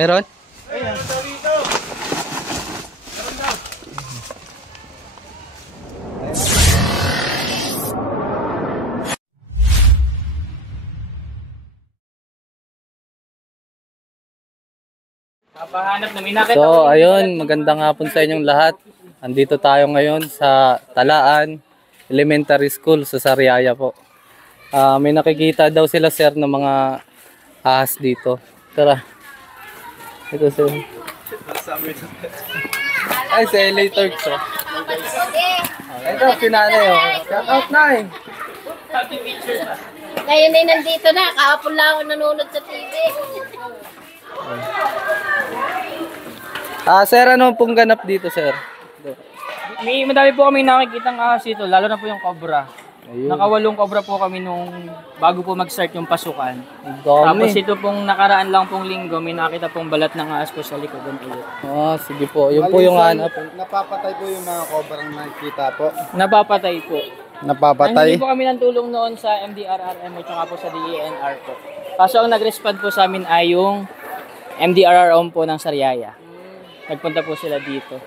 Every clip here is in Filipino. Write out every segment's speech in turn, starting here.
Meron? Ayan, dito. Meron daw. Papahanap na may nakita. So, ayun, magandang hapon sa inyong lahat. Andito tayo ngayon sa Talaan Elementary School sa Sariaya po. May nakikita daw sila sir ng mga ahas dito. Tara. Ito sir. Ay, si LA Turks oh. Ito, si nanay oh. Shout out nai. Ngayon ay nandito na. Kahapon lang ako nanonood sa TV. Sir, ano pong ganap dito sir? Madami po kami nakikitang ahas dito, lalo na po yung cobra. Ayun. Nakawalong cobra po kami nung bago po mag-start yung pasukan. Dami. Tapos ito pong nakaraan lang pong linggo, may nakita pong balat ng ahas po sa likodan ulit. Sige po. Yun po yung hanap. Napapatay po yung mga cobrang nakikita po. Napapatay po. Napapatay. Hindi po kami ng tulong noon sa MDRRM at saka po sa DENR po. Kaso ang nag-respond po sa amin ay yung MDRRM po ng Sariaya. Nagpunta po sila dito.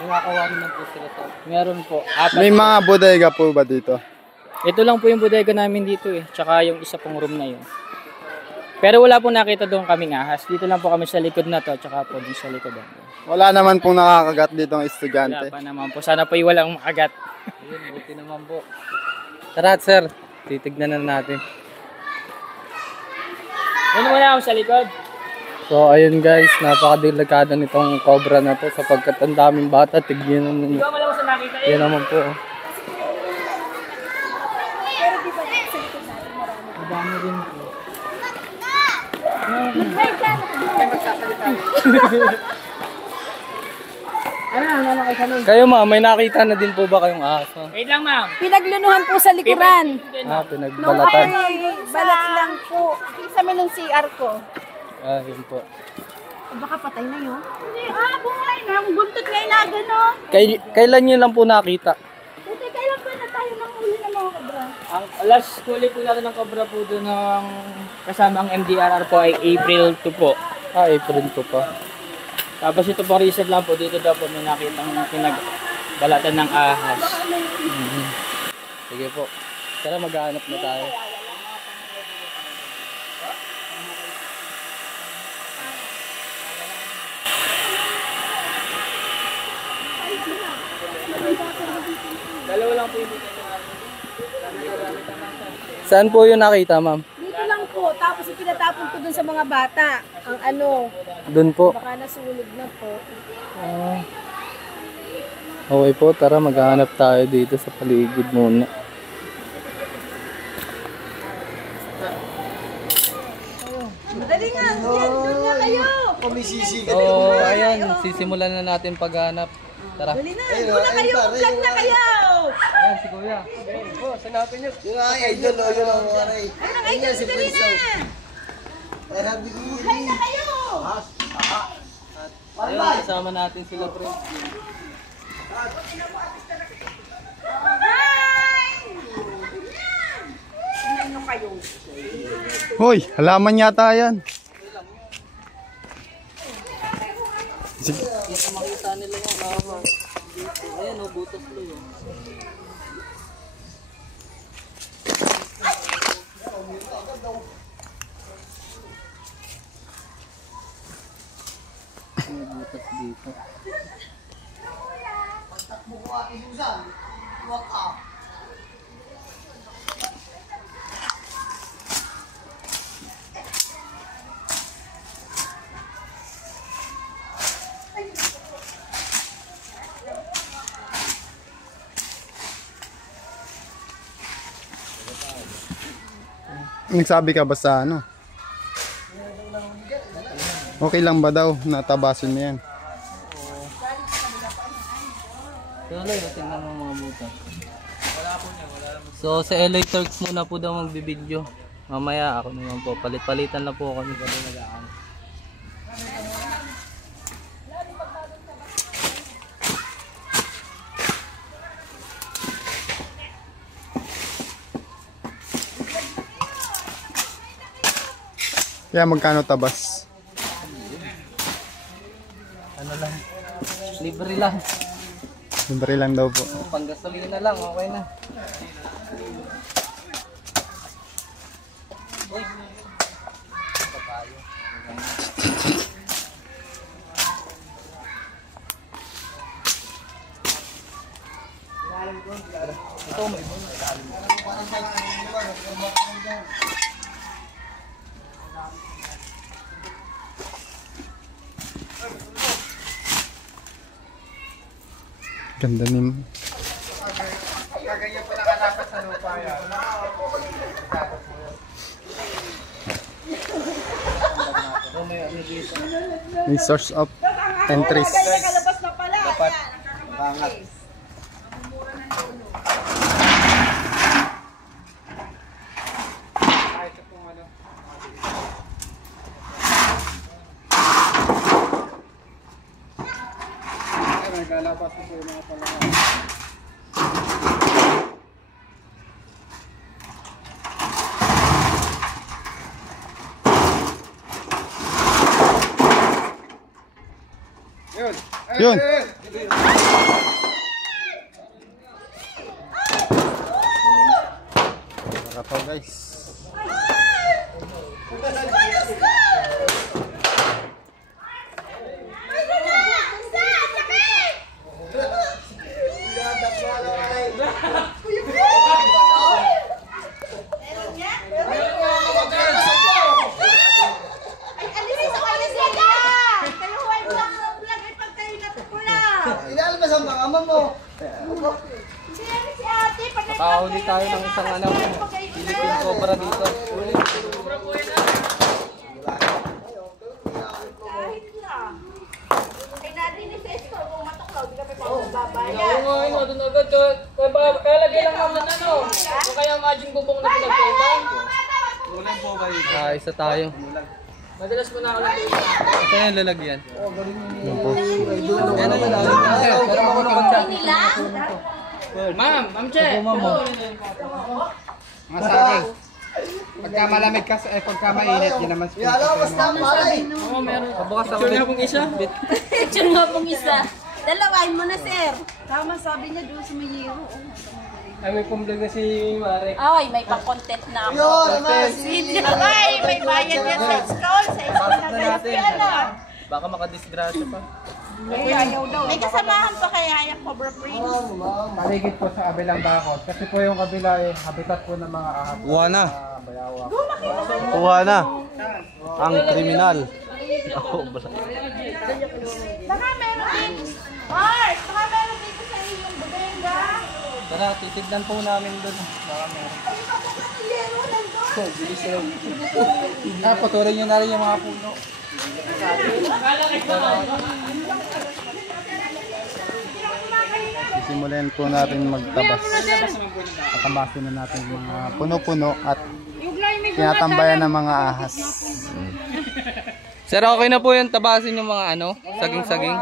Nakakawari na po sila sir. Meron po. May mga bodega po ba dito? Ito lang po yung bodega namin dito eh. Tsaka yung isa pong room na yun. Pero wala po nakita doon kaming ahas. Dito lang po kami sa likod na to. Tsaka po dun sa likod na to. Wala naman pong nakakagat dito ng estudyante. Wala pa naman po. Sana po walang makagat. Ayun, buti naman po. Tara sir, titignan na natin. Ano muna ako sa likod? So ayun guys, napakadelikado nitong cobra na to sapagkat ang daming bata. Tignan naman. Hindi ko malaman sa nakita eh. Yan naman po. Madami din po. Ano kayo sa nun? Kayo ma'am, may nakita na din po ba kayong aso? Wait lang ma'am. Pinaglunuhan po sa likuran. Pinagbalatan. Ay, balat lang po. Isa mo nung CR ko. Yun po. Baka patay na yun. Hindi, buhay na. Buntot nga na gano'n. Kailan nyo lang po nakita? Buti, kailan ba na tayo nang uli ng mga kabra? Ang last huli po natin ng cobra po doon ng kasama ang MDRR po ay April 2 po. April po pa. Tapos ito po recent lang po, dito daw po may nakitang pinagbalatan ng ahas. Sige po. Tara, maghahanap na tayo. Dalawa lang po yung dito. Saan po yung nakita ma'am? Dito lang po. Tapos ipinatapon ko dun sa mga bata. Ang ano, Doon po. baka nasulog na po. Okay po, tara maghahanap tayo dito sa paligid muna. Dali nga, doon nga kayo. So, ayan, sisimulan na natin paghanap. Tara. Dali na, doon na kayo. Vlog na kayo. Ayan, si Kuya. Sanapin nyo. Yung idol o yun ang waray. Ano kayo, dali na. Vlog na kayo. Ayun, kasama natin sila pre. Hoy, halaman yata yan. Kita makita nila yung mama. Ayan o, butas lo yun. May butas dito. Nagsabi ka ba sa ano? Okay lang ba daw? Natabasin mo yan. Tuloy, tingnan mo mga butas. So, sa LA Turks muna po daw magbibideo. Mamaya ako naman po. Palit-palitan na po kami kami nag-aan. Kaya magkano tabas? Libre lang. Libre lang daw po. Panggasolina lang, okay na. Ganda ni may source of entries. Nakalabas na pala. Dapat bangat. Yun. Karapaw guys. Nakahuli tayo ng isang Philippine Cobra dito. Kalagay lang naman ano. O kaya maging bubong na pinagpaitan. Isa tayo. Madalas mo na ako lang dito. Ito yung lalagyan. Yan ang Ma'am Che. Masabi. Pagka malamig ka, pagka mainit, yun naman spin. Oo, meron. Pabukas ako. Picture nga pong isa. Picture nga pong isa. Dalawain mo na, sir. Tama, sabi niya doon sa Mayero. Ay, may pumblog na si Mare. Ay, may pa-content na ako. Ay, may bayad yan sa stall. Sa stall na natin. Baka makadisgrasya pa. May kasamahan pa kaya yung Cobra Prince. Paligid po sa kabilang bakod. Kasi po yung kabila ay habitat po ng mga ahas. Kuha na. Bayawa. Kuha na. Ang kriminal. Baka meron din. Mark, baka meron dito sa inyong bodega. Tara, titignan po namin doon. Baka meron. Patuloy nyo na rin yung mga puno. Simulan po natin magtabas. Tatabasin na natin yung mga puno-puno at tinatambayan ng mga ahas. Sir, okay na po yung tabasin yung mga saging-saging.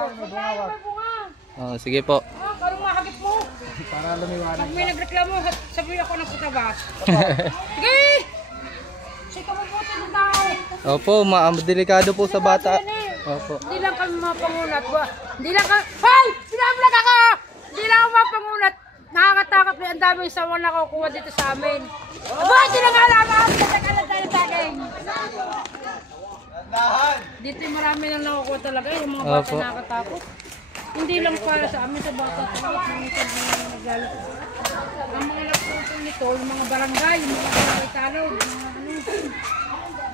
Sige po. Parang mahagip mo. Para lumiwanag. Pag may nagreklamo, sabihin ako ng putabas. Sige! Sika mo po ito daw. Opo, delikado po sa bata. Opo. Hindi lang kami mapangunat ba? Hindi lang kami... Hoy! Sinablog ako! Hindi lang ako mapangunat. Nakakatakot na ang daming sawan na kukuha dito sa amin. Aba, hindi lang alam ako. Natagalan tayo sa akin. Dito yung marami nang nakukuha talaga. Yung mga bata Opo. nakakatakot. Hindi lang para sa amin sa bata. Minsan mga nagalit. Ang mga nagpupong nito, yung mga barangay, yung mga barangay talo, yung mga ano.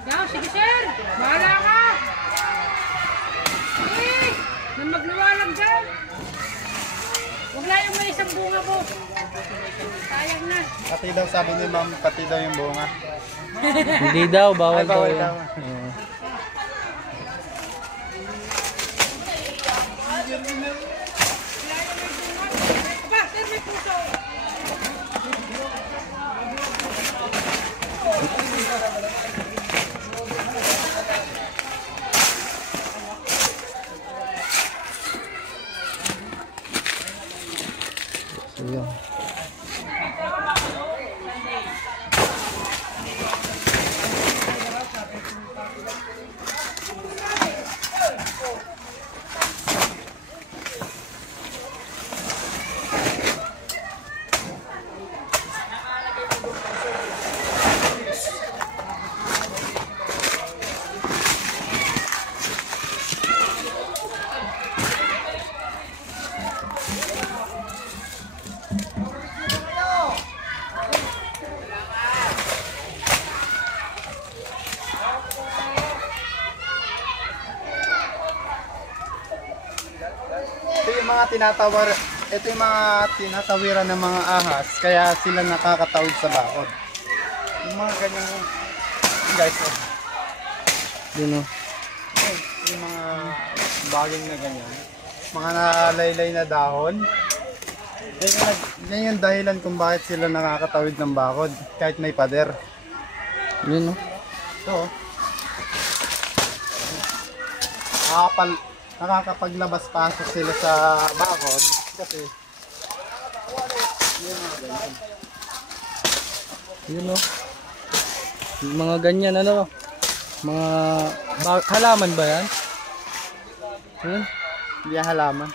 Yan, sige sir, bahala ka. Sige, nang magluwalag dyan. Huwag lang yung may isang bunga po. Sayang na. Pati daw sabi ni ma'am, pati daw yung bunga. Hindi daw, bawal Ay, bawal daw. daw. Oo. Aba, sir, may puso. So, yun. ito yung mga tinatawiran ng mga ahas, kaya sila nakakatawid sa bakod. Yung mga ganyan guys, Yun o. yung mga baging na ganyan, mga nalaylay na dahon. Yan yung dahilan kung bakit sila nakakatawid ng bakod kahit may pader. Yun o. Ito, nakakapaglabas-pasok sila sa bakod kasi Yun o. Mga ganyan ano. Mga halaman ba yan? Yun. hindi halaman.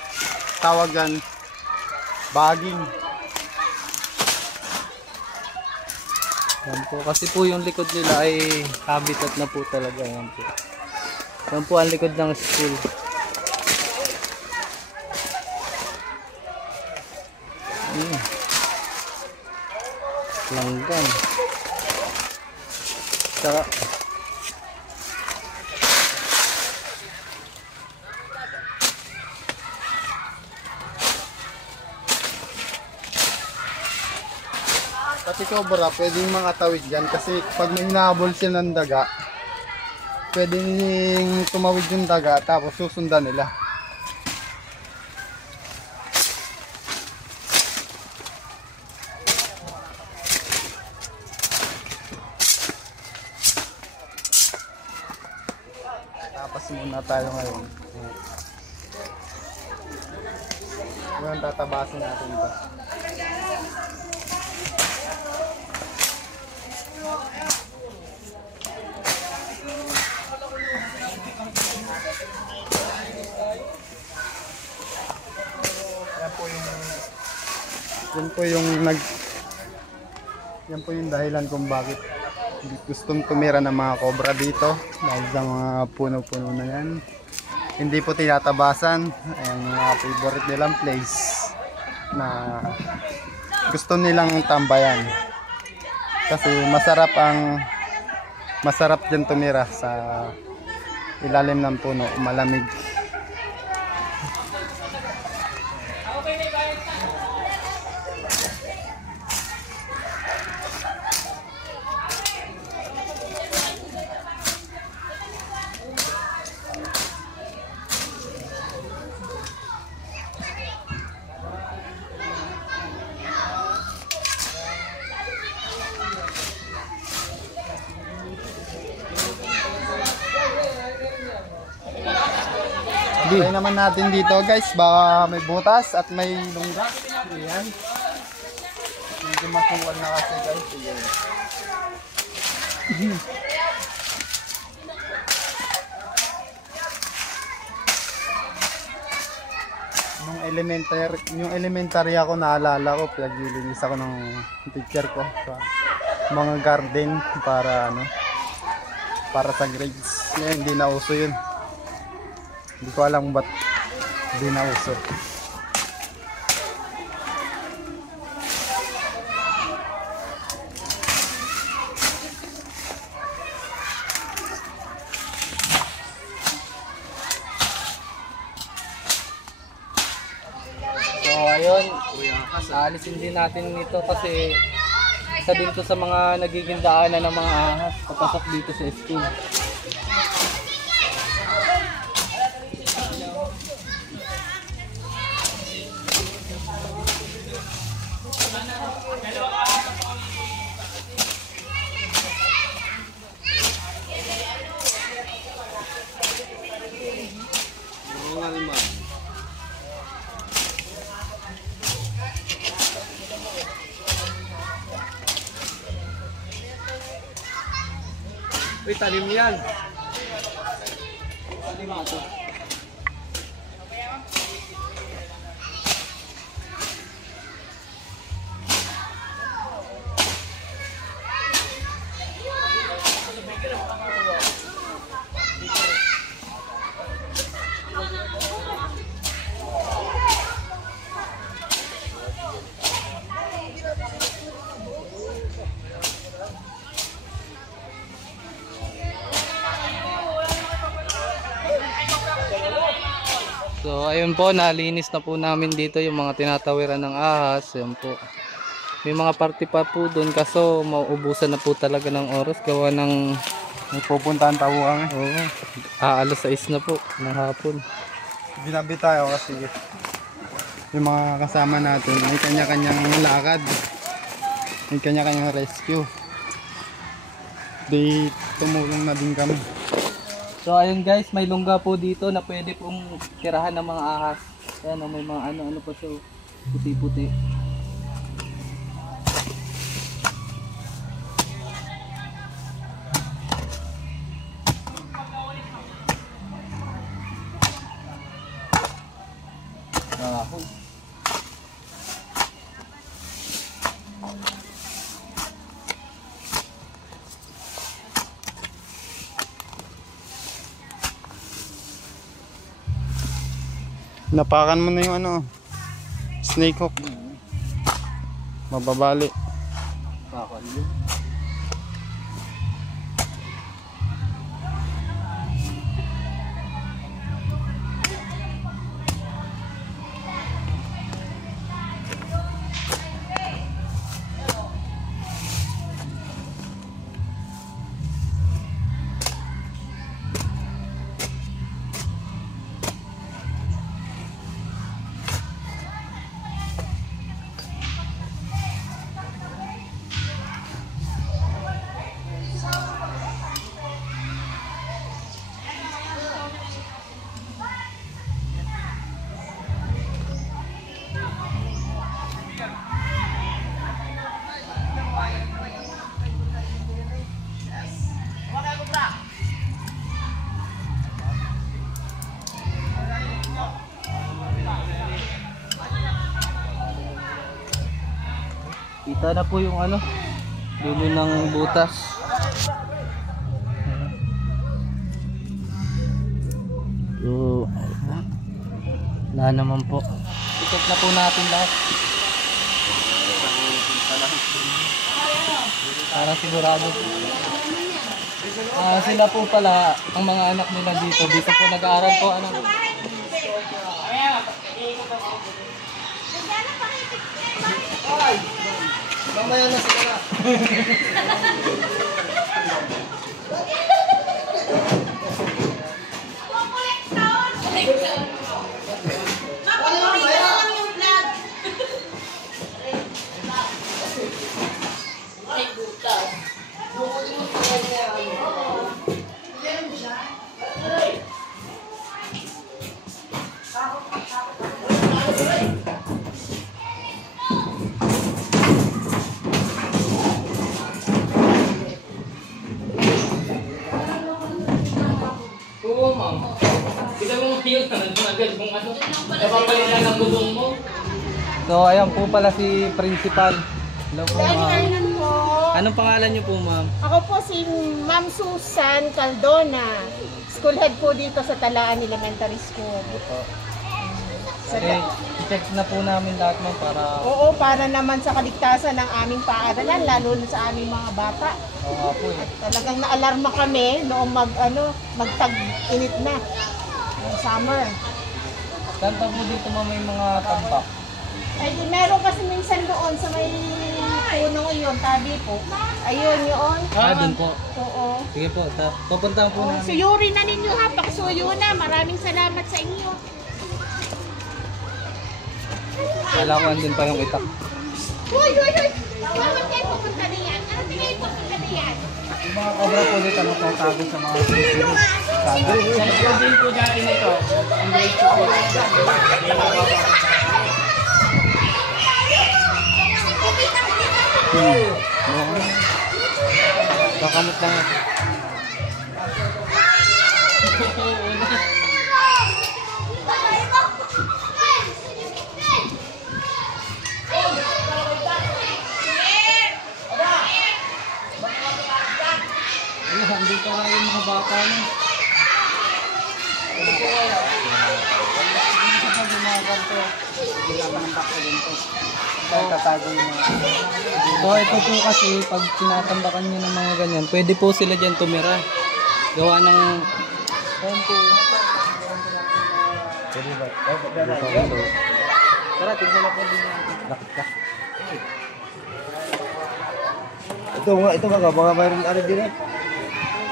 Tawagan baging. Yan po. Kasi po yung likod nila ay habitat na po talaga. Yan po. Yan po ang likod ng school. Langgan. Saka Pati cobra, pwedeng makatawid dyan kasi pag may hinahabol sila ng daga, pwedeng tumawid yung daga tapos susundan nila. Tapos muna tayo ngayon. Ngayon tatabasin natin ito. Yan po yung dahilan kung bakit gustong tumira ng mga cobra dito dahil sa mga puno-puno na yan. Hindi po tinatabasan. Ayan yung mga favorite nilang place na gusto nilang tambayan kasi masarap dyan tumira sa ilalim ng puno, malamig. Try naman natin dito guys, baka may butas at may lungga. Ayan. Medyo makuwal na kasi guys. Ayan. Yung elementary ako, naalala ko, naglilinis ako ng teacher ko sa mga garden para sa grades. Ngayon, hindi na uso yun. Hindi ko alam ba't di na uso. so ayun, aalisin din natin ito kasi isa din to sa mga nagiging daanan ng mga ahas papasok dito sa school. Uy, talim yan. Talim mo to. So ayun po, nalinis na po namin dito yung mga tinatawiran ng ahas. Ayun po. May mga parte pa po doon kaso mauubusan na po talaga ng oras gawa ng May pupuntahan pa po kami. alas 6 na po ng hapon. Binabi tayo kasi yung mga kasama natin may kanya-kanyang lakad. May kanya-kanyang rescue. Di tumulong na din kami. So ayun guys, may lungga po dito na pwede pong tirahan ng mga ahas. Ayan, may mga ano pa siya, puti-puti. Napakan mo na yung snake hook. Mababali. Bakal yun. Kita na po yung dulo ng butas. So, wala naman po. Ikot na po natin lahat. Para sigurado. Sila po pala, ang mga anak nila dito po nag-aaral po. Mamaya na sila. Oo, ma'am. Kita mo yun, agad kung napapalitan ang bubong mo. So, ayan po pala si Principal. Hello po, ma'am. Anong pangalan niyo po, ma'am? Ako po si Ma'am Susan Caldona. School head po dito sa Talaan Elementary School. Check na po namin lahat, ma'am, para... Oo, para naman sa kaligtasan ng aming paaralan, lalo na sa aming mga bata. Oo po eh. At talagang naalarma kami noong magtag-init na. Yung summer. Saan pa po dito, ma'am, may mga tambak? Ay, meron kasi minsan doon sa may puno yun, tabi po. Ayun yun. Dun po. Oo. Sige po, pupuntahan po namin. Suyuri na ninyo ha, pakisuyo na. Maraming salamat sa inyo. Kala ko andun pa yung itak. Hoy! Bakit kayo pupunta diyan? Ano kayo pupunta diyan? Yung mga cobra po dito nagtatago sa mga sisig. Sa din po dati nito. Ang grade po. Kakamot lang ako. Hindi pa lang yung mga bata na. So ito po kasi pag tinatambakan nyo ng mga ganyan, pwede po sila dyan tumira. Gawa ng Tara, tignan na po din natin. Ito nga, baka mayroon ano din eh.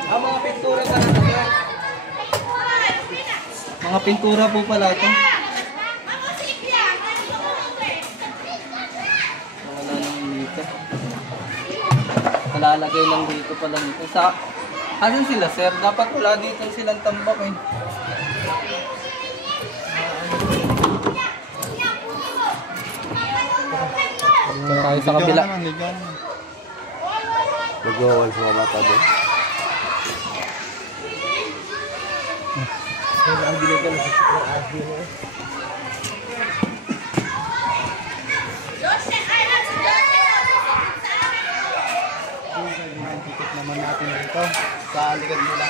Mga pintura talaga sir. Mga pintura po pala ito. Wala lang dito. Nalalagay lang dito pala nito. Asan sila sir? Dapat wala dito silang tambak eh. Tayo sa kabila. Mag-uwan sa mga bata doon. Tikit naman natin dito sa likod nila.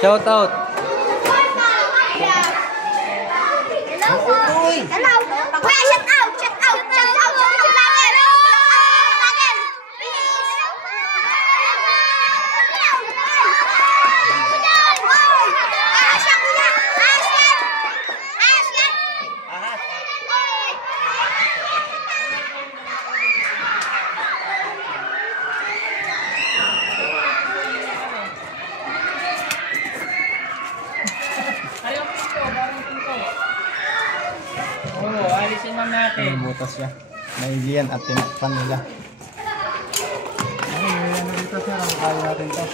Shout out. Oo, alisin ma'am natin. Butas siya. Naigiyan at tinakpan nila. Ay, may ano dito sir. Ang kaya natin to.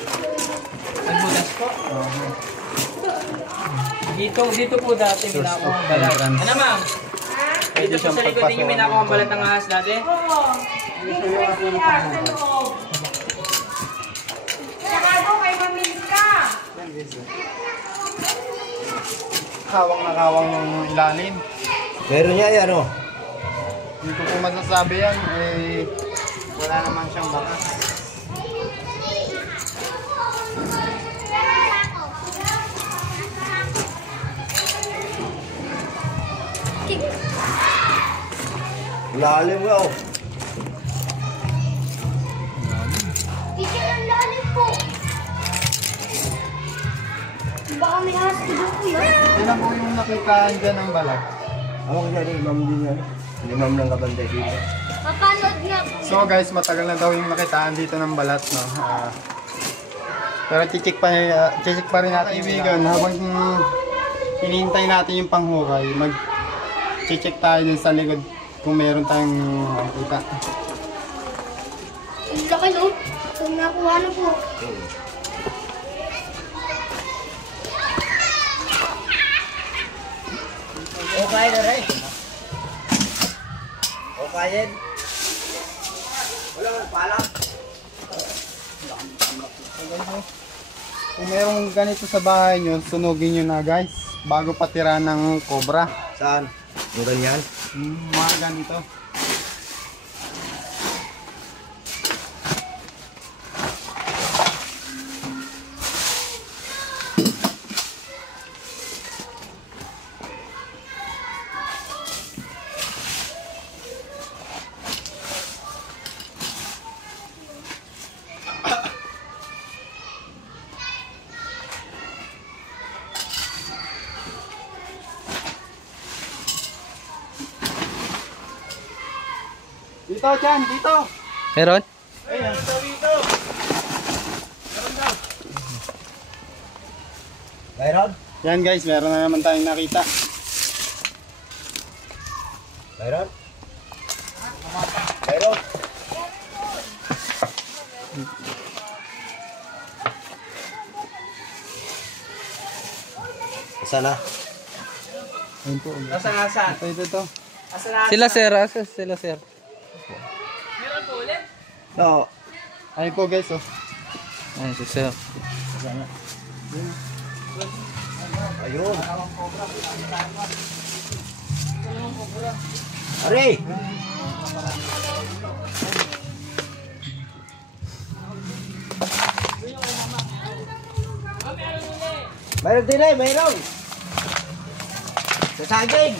Nagbutas po. Dito po dati minako ang balat. Ano ma'am? Dito po sa likod ninyo minako ang balat ng ahas dati? Oo. Dito sa CR, sa loob. Saka doon kay Mamilka. Kawang na kawang yung ilalim. Meron niya yan, ano? Hindi ko po masasabi yan. Eh, wala naman siyang bakas. Lalim nga, oh. Teacher, ang lalim po. Baka may ahas dito po yun. Yan lang po yung nakitaan dyan ng balat. Ako kasi imam din yan. Imam ng kabantay dito. Papanood nga po. So guys, matagal na daw yung nakitaan dito ng balat, no? Pero chichik pa rin natin kaibigan. Habang hinihintay natin yung panghukay, mag-check tayo dun sa likod kung meron tayong kita. Ang laki no? Ito nakuha na po. Okay na rin. Okay yan. Wala mo pala. Kung merong ganito sa bahay nyo, sunugin nyo na guys. Bago patira ng cobra. Saan? Yung ganyan? Mga ganito. Dito, Chan, dito. Meron? Ayan, dito. Mayroon? Yan guys, meron na naman tayong nakita. Mayroon? Mayroon? Sana? Ayun po. Asa? Ito. Asa na? Sila sir, sila sir. Meron po ulit? Oo. Ayun po guys, oh. Ayun si sir. Ayun. Ari! Mayroon din mayroon! Sa saging!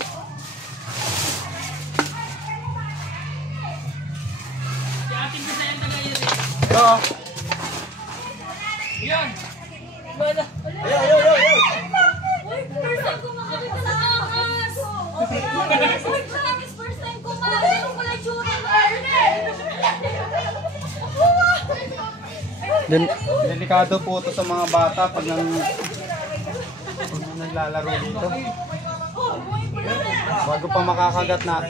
Ito! Yan! Ayun! Uy, first time ko makakita sa ahas! First time ko makakita. Ano pala yung tsura ng Delikado po ito sa mga bata pag naglalaro dito. Bago pa makakagat na,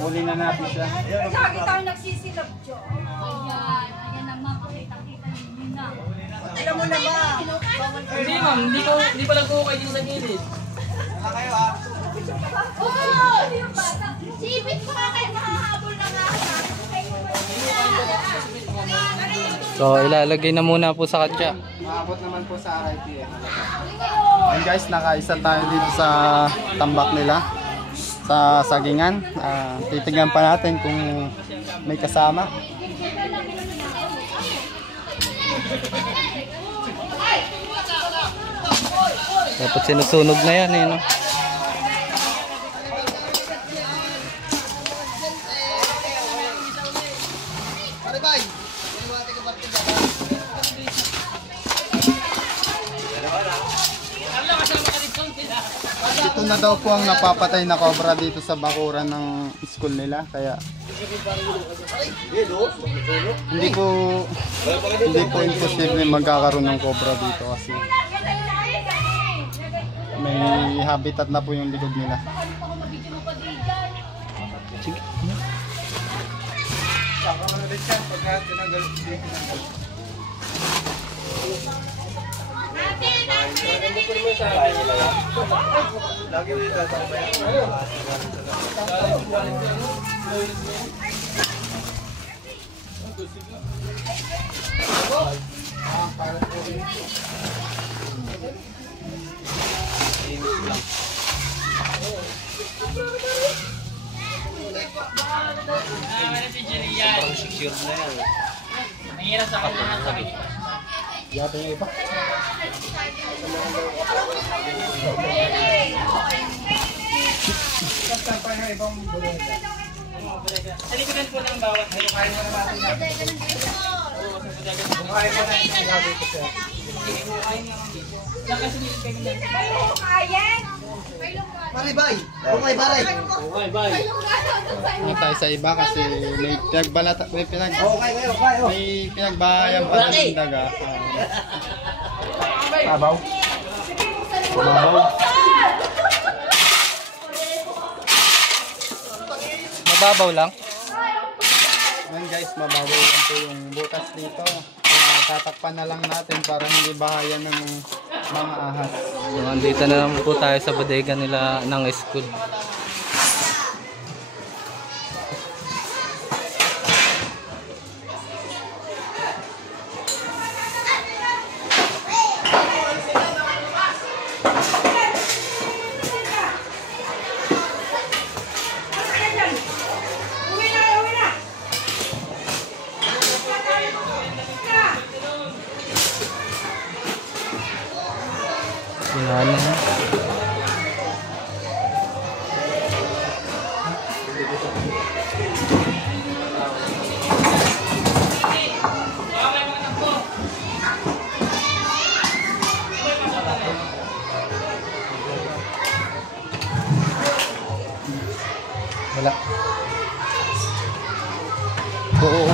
huli na natin siya. Lagi tayo nagsisilap, Jo. Ayan naman, makita-kita ninyo na. Alam mo na ba? Hindi ma'am, hindi pa nag-ukay dito sa gilid. Oo! Si Ibit ko nga kayo makahabol na nga. So ilalagay na muna po sa katsa. Maabot naman po sa RIP. And guys, nakaisa tayo dito sa tambak nila sa sagingan. Titignan pa natin kung may kasama. Dapat sinusunog na yan eh, no? Ito na daw po ang napapatay na cobra dito sa bakuran ng school nila, kaya hindi po imposible magkakaroon ng cobra dito kasi may habitat na po yung likod nila. Mahirap sa kanya sa sabi. Yata yung iba. Sa likodan po ng bawat Bukahin mo na natin yan. Bukahin mo na yung sinabi ko siya. Maribay! Bukay baray! Hindi tayo sa iba kasi may pinagbahayan pa ng daga. Tabaw. Mababaw lang. Yan guys, mababaw lang po yung butas dito. Kaya tatakpan na lang natin para hindi bahayan ng mga ahas. So andito na naman po tayo sa bodega nila ng school. Yan. Wala. Oo.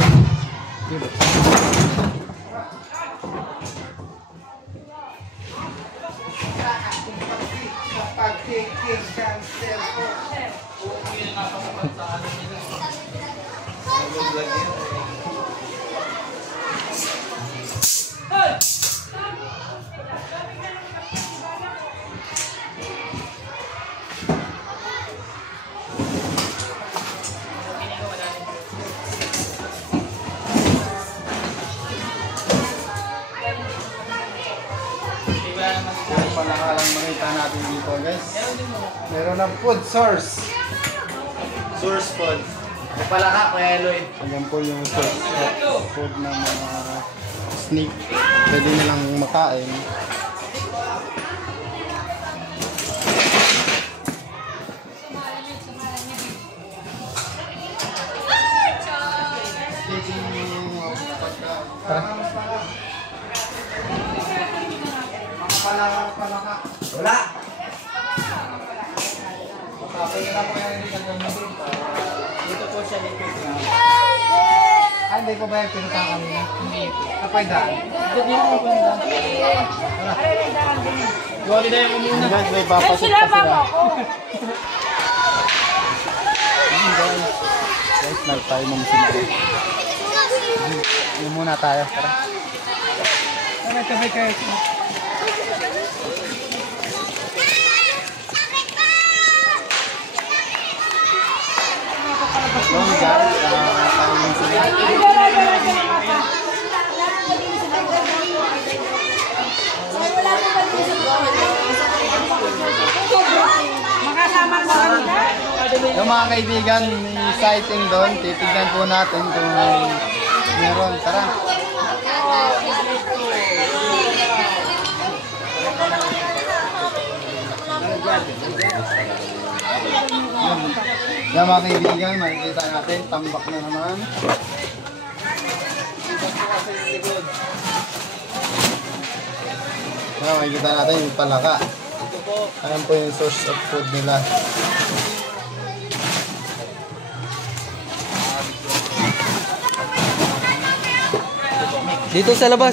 Panakalan natin dito guys. Meron ng food source. Source food. May pala ka, Kuya Eloy. Ayan po yung source of food ng mga snake. Pwede nilang makain. Wala. Dito po siya dito. Ay, hindi po ba yung pinunta kanina? Hindi. Kapay daan. Dito din po ba? Huwag na yung umuna. Guys, may papasok pa sila. Guys, nagtayo mo sila. Yung muna tayo. Tara. Sabay kayo. Yung guys, tayo mo sila. Yung mga kaibigan, may sighting doon. Titignan po natin kung meron. Tara. Yung mga kaibigan, makikita natin. Tambak na naman. Yan, makikita natin yung palaka. Ayan po yung source of food nila. Dito sa labas.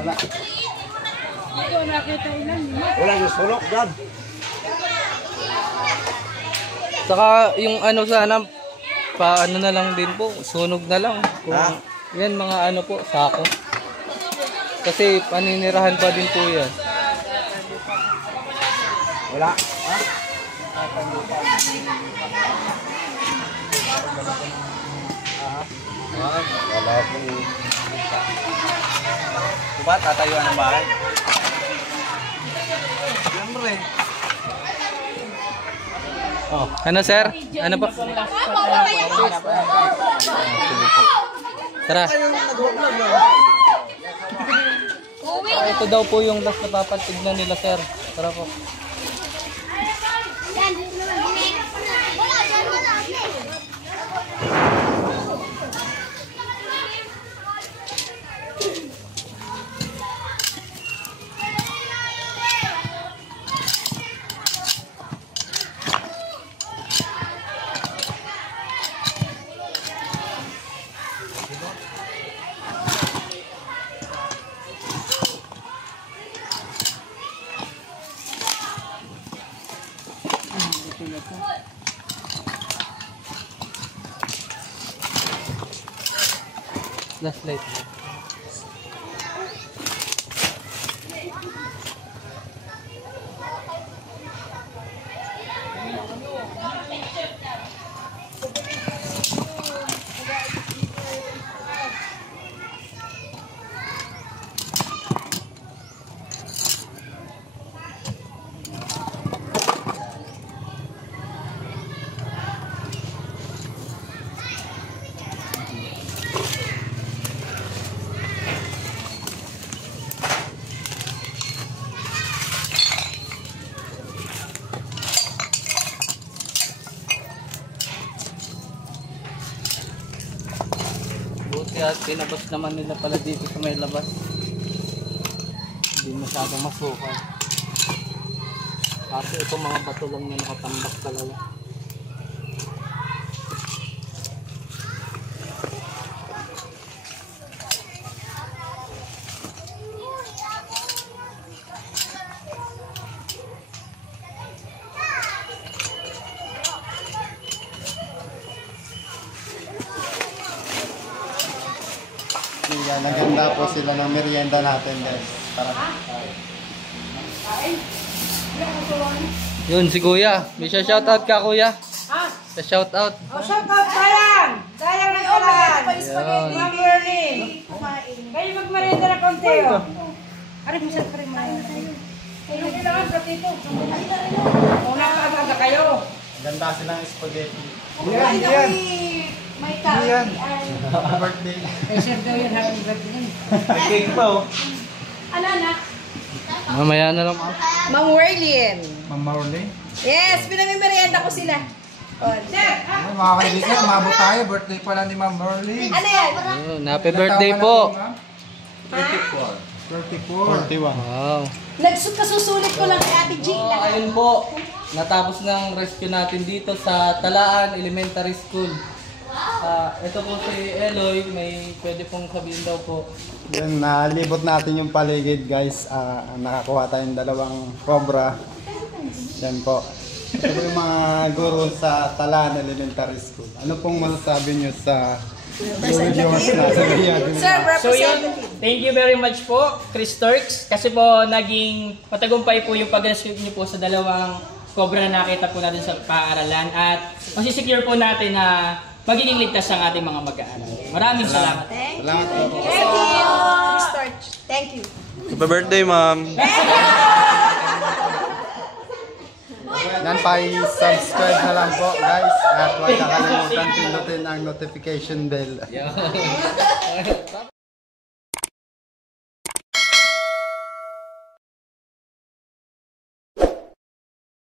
Wala. Wala yung sulok, Dad. Saka yung ano sana, paano na lang din po, sunog na lang. Kung, yan mga ano po, sako. Kasi paninirahan pa din po yan. Wala. Wala po. Diba, tatayuan ng bahay? Siyempre. Oh. Ano sir? Ano pa? Tara. Ito daw po yung last na papatignan nila sir. Tara po. Last light. Buti at pinabas naman nila pala dito sa may labas. Hindi masyadong masukal. Kasi itong mga bato lang na nakatambak talaga. Yan, naganda po sila ng merienda natin guys. Tara. Yun si kuya. May shoutout ka kuya. Sa shoutout. Oh, shout out, Brian! Sayang na ulan. Ma'am Merlin. Kayo magmerienda na konti, oh. Aray, masarap pa rin mga. Yung kailangan sa tito. Una pa aga kayo. Ganda silang spaghetti. Yan. May Yan. Happy birthday. Kay Sir daw yan, happy birthday. May cake pa oh. Ano na? Mamaya na lang. Ma'am Werlin. Ma'am Marley. Yes, pinamimerienda ko sila. Oh, Sir, Ay, mga kaibigan, umabot tayo. Birthday pala ni Ma'am Marley. ano yan? Ayun, happy birthday po. 34. 41. Wow. Kasusulit ko lang kay Ate G. So, ayun po. Natapos ng rescue natin dito sa Talaan Elementary School. Ito po si Eloy, may pwede pong sabihin daw po. Yan, nalibot natin yung paligid guys. Nakakuha tayong 2 cobra. Yan po. Ito po yung mga guro sa Talaan Elementary School. Ano pong masasabi nyo sa viewers na sa video? Sir, So yun, representative. thank you very much po, Chris Turks. Kasi po naging matagumpay po yung pag-rescue niyo po sa 2 cobra na nakita po natin sa paaralan. At masisecure po natin na magiging ligtas ang ating mga mag-aaral. Maraming salamat. Salamat po. Thank you. Chris Torch. Thank you. Happy birthday, ma'am. Yan, pa-subscribe na lang po guys. At huwag kakalimutan pindutin ang notification bell.